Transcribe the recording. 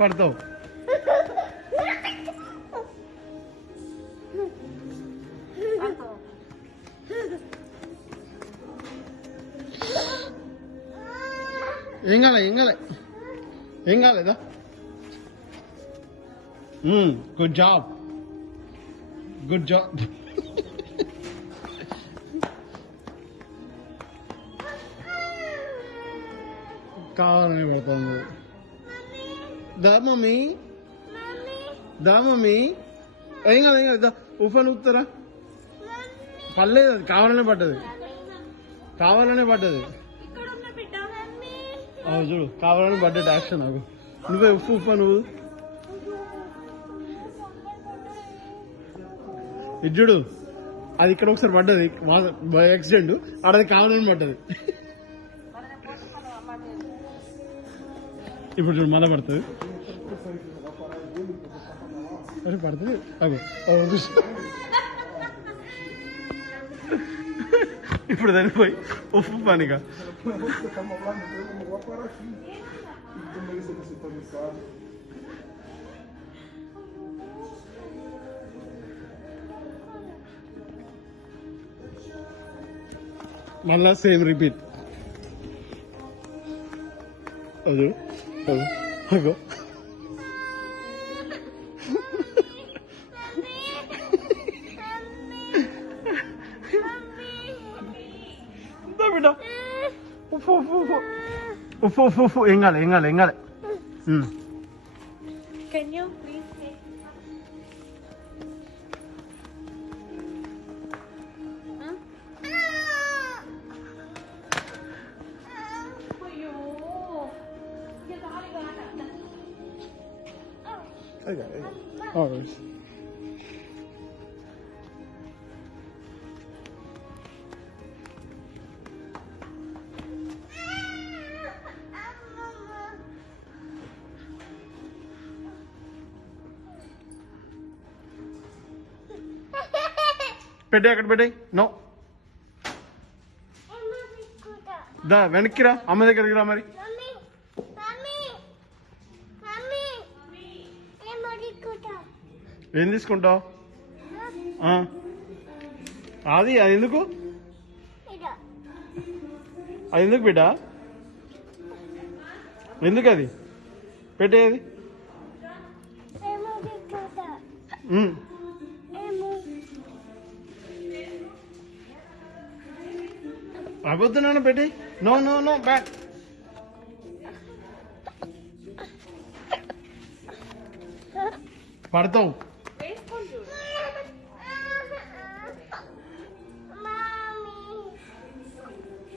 పడతావు. ఏం కాలేదా? Good job. కావాలని పెడతాను. దా మమ్మీ ఏం కాదు ఉఫన్ ఊపుతారా? పర్లేదు, అది కావాలనే పడ్డది. చూడు, కావాలని పడ్డది యాక్షన్. నాకు నువ్వే ఉఫ్ నువ్వు ఇజ్జుడు. అది ఇక్కడ ఒకసారి పడ్డది యాక్సిడెంట్, ఆడది కావాలని పడ్డది. ఇప్పుడు చూడు మళ్ళా పడుతుంది. పడుతుంది. ఇప్పుడు దాన్ని పోయి ఉప్పు పనిగా మళ్ళా సేమ్ రిపీట్. అదో అగో బిడ్డ ఉప్పు ఏం కాలే. Can you please take I got it. Always. పెట్టే అక్కడ పెట్టాయి. నో దా వెనక్కి రా, అమ్మ దగ్గరికి రా. మరి ఏం తీసుకుంటావు? అది ఎందుకు బిడ్డ? ఎందుకు అది పెట్టేది? అబద్ధనాను పెట్టి. No back. పడతావు.